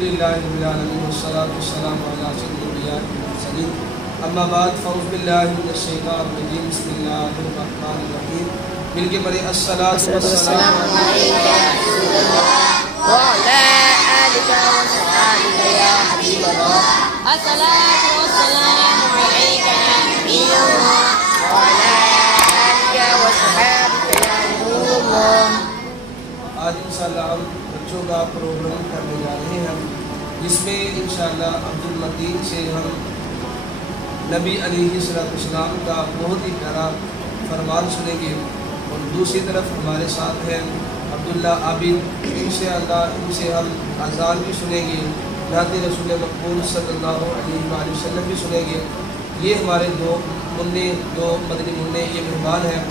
للہ رب العالمین والصلاة والسلام علی سید الانبیاء والمرسلین اما بعد فاعوذ باللہ من الشیطان الرجیم بسم اللہ الرحمن الرحیم مل کے پڑھیں الصلاۃ والسلام علیک یا رسول اللہ وعلی آلک وصحبہ یا حبیب اللہ الصلاۃ والسلام علیک یا نبی اللہ وعلی آلک وصحبہ یا نور اللہ۔ آج انشاءاللہ ہم بچوں کا پروگرام کرنے جا رہے ہیں جس میں انشاءاللہ عبدالمتین سے ہم نبی علیہ السلام کا بہت ہی پیارا فرمان سنیں گے، اور دوسری طرف ہمارے ساتھ ہیں عبداللہ عابد، ان سے ہم اذان بھی سنیں گے، نعت رسول مقبول صلی اللہ علیہ وآلہ وسلم بھی سنیں گے۔ یہ ہمارے دو مدنی منع یہ مہمان ہیں،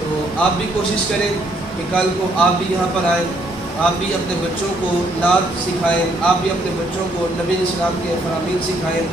تو آپ بھی کوشش کریں کہ کل کو آپ بھی یہاں پر آئیں، آپ بھی اپنے بچوں کو نعت سکھائیں، آپ بھی اپنے بچوں کو نبی علیہ السلام کے فرامین سکھائیں،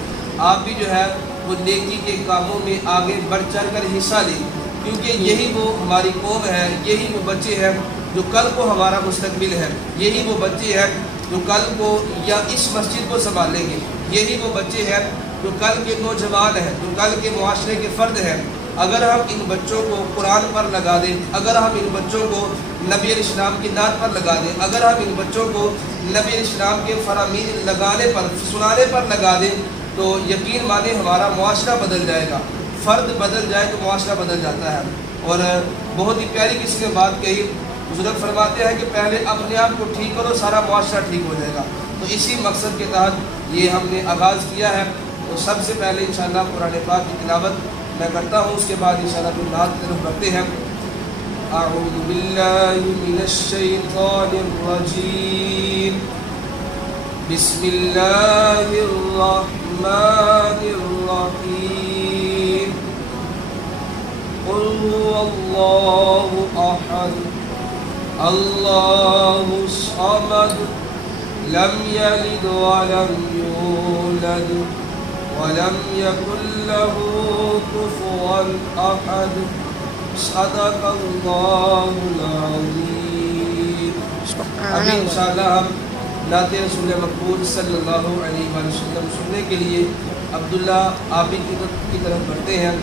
آپ بھی جو ہے وہ نیکی کے کاموں میں آگے بڑھ چڑھ کر حصہ لیں، کیونکہ یہی وہ ہماری قوم ہے، یہی وہ بچے ہیں جو کل کو ہمارا مستقبل ہے، یہی وہ بچے ہیں جو کل کو یا اس مسجد کو سنبھالیں گے، یہی وہ بچے ہیں جو کل کے نوجوان ہیں، جو کل کے معاشرے کے فرد ہیں۔ اگر ہم ان بچوں کو قرآن پر لگا دیں، اگر ہم ان بچوں کو نبی علیہ السلام کی نعت پر لگا دیں، اگر ہم ان بچوں کو نبی علیہ السلام کے فرامین لگانے پر سنانے پر لگا دیں، تو یقین مانیں ہمارا معاشرہ بدل جائے گا۔ فرد بدل جائے تو معاشرہ بدل جاتا ہے۔ اور بہت ہی پیاری کسی نے بات کہی، بزرگ فرماتے ہیں کہ پہلے اپنے آپ کو ٹھیک کرو، سارا معاشرہ ٹھیک ہو جائے گا۔ تو اسی مقصد کے تحت یہ ہم نے آغاز کیا ہے۔ تو سب سے پہلے انشاءاللہ قرآن پاک کی تلاوت میں کرتا ہوں، اس کے بعد انشاءاللہ پھر نعت کی طرف بڑھتے ہیں۔ اعوذ باللہ من الشیطان الرجیم بسم اللہ الرحمن الرحیم قل هو اللہ احد اللہ الصمد لم یلد ولم یولد ولم یکن له کفوا احد صدق اللہ العظیم۔ ابھی انشاءاللہ ہم نعت رسول مقبول صلی اللہ علیہ وآلہ وسلم سننے کے لیے عبداللہ عابد کی طرف بڑھتے ہیں۔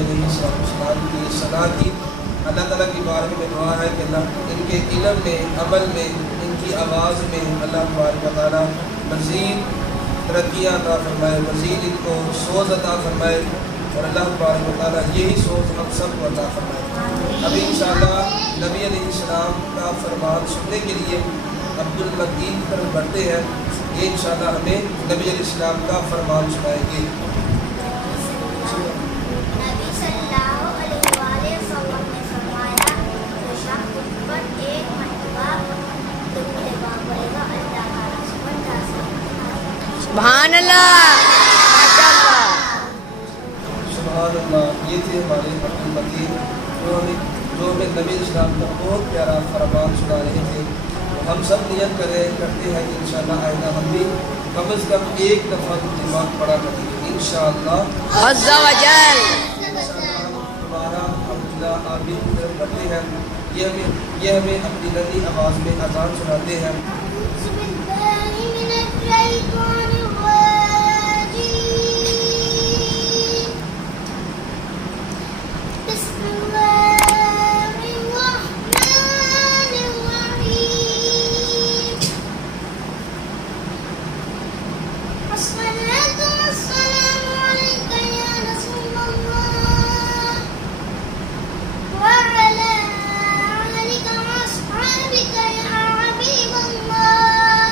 علیہ السلام کی ثنا کی. اللہ تعالیٰ کی بارگاہ میں دعا ہے کہ اللہ ان کے علم میں، عمل میں، ان کی آواز میں اللہ تبارک و تعالیٰ مزید ترقیاں عطا فرمائے، مزید ان کو سوز عطا فرمائے، اور اللہ تبارک و تعالیٰ یہی سوز ہم سب کو عطا فرمائے. ابھی انشاءاللہ نبی علیہ السلام کا فرمان سننے کے لیے عبد المتین کی طرف بڑھتے ہیں. یہ انشاءاللہ ہمیں نبی علیہ السلام کا فرمان سنائیں گے. نبی صلی اللہ علیہ وآلہ وسلم نے فرمایا جو شخص پر ایک مرتبہ درود پاک پڑھے گا اللہ تعالیٰ سبحان اللہ، سبحان اللہ. یہ تھے ہمارے عبد المتین جو ہمیں نبی علیہ السلام کا بہت پیارا فرمان سنا رہے تھے. ہم سب نیت کرتے ہیں کہ انشاءاللہ آئندہ ہم بھی کم از کم ایک دفعہ دماغ پڑھا کریں گے انشاءاللہ. عز و جل. ہمارا عبداللہ عابد کی طرف بڑھتے ہیں. یہ ہمیں اپنی نرمی آواز میں اذان سناتے ہیں. بسم اللہ من الشیطان الرجیم بسم اللہ الرحمن الرحیم الصلاة والسلام علیک یا رسول اللہ وعلى آلك وأصحابك يا حبيب الله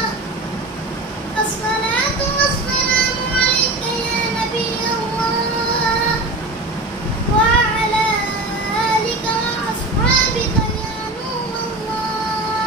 الصلاة والسلام عليك يا نبي الله وعلى آلك وأصحابك يا نور الله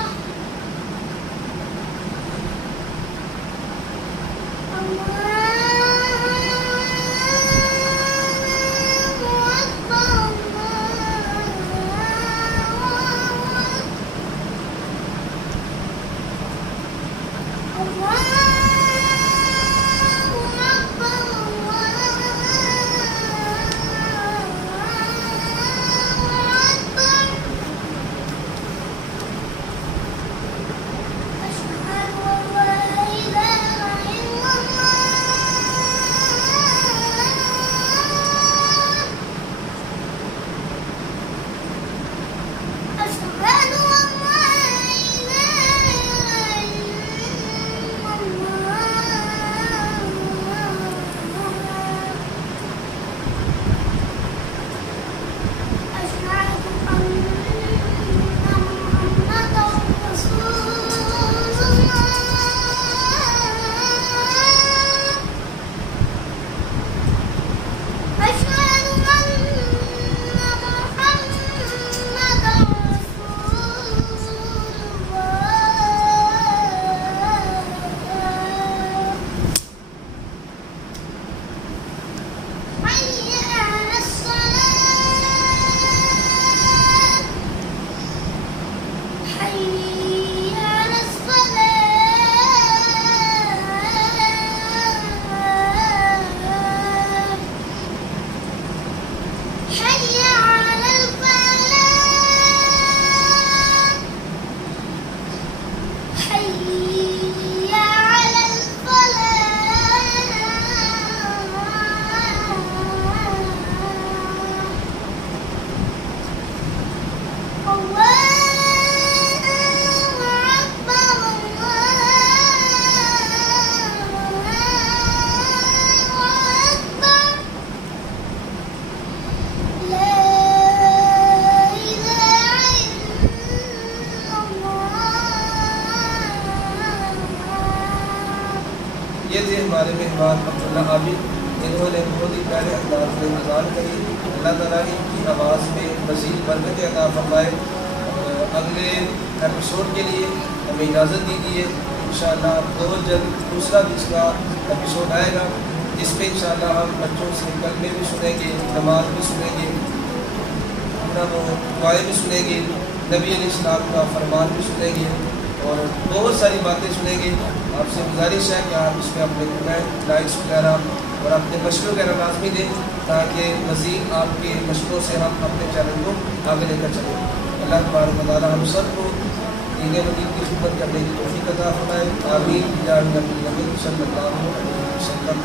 یہ تھے ہمارے مہمان عبداللہ عابد. انہوں نے بہت ہی پیارے انداز میں اذان کری. اللہ تعالیٰ ان کی آواز میں مزید برکت عطا فرمائے. اگلے ایپیسوڈ کے لیے ہمیں اجازت دیجیے. انشاءاللہ بہت جلد دوسرا ایپیسوڈ آئے گا جس پہ انشاءاللہ ہم بچوں سے کلمے بھی سنیں گے، نماز بھی سنیں گے، دعائیں بھی سنیں گے، نبی علیہ السلام کا فرمان بھی سنیں گے اور بہت ساری باتیں سنیں گے. آپ سے گزارش ہے کہ آپ اس میں اپنے کمنٹ، لائکس وغیرہ اور اپنے مشوروں وغیرہ لازمی دیں تاکہ مزید آپ کے مشوروں سے ہم اپنے چینل کو آگے لے کر چلیں. اللہ تبارک و تعالیٰ ہم سب کو دین مدین کی خدمت کرنے کی توفیق عطا فرمائے. آمین یا نبی صلی اللہ علیہ وسلم.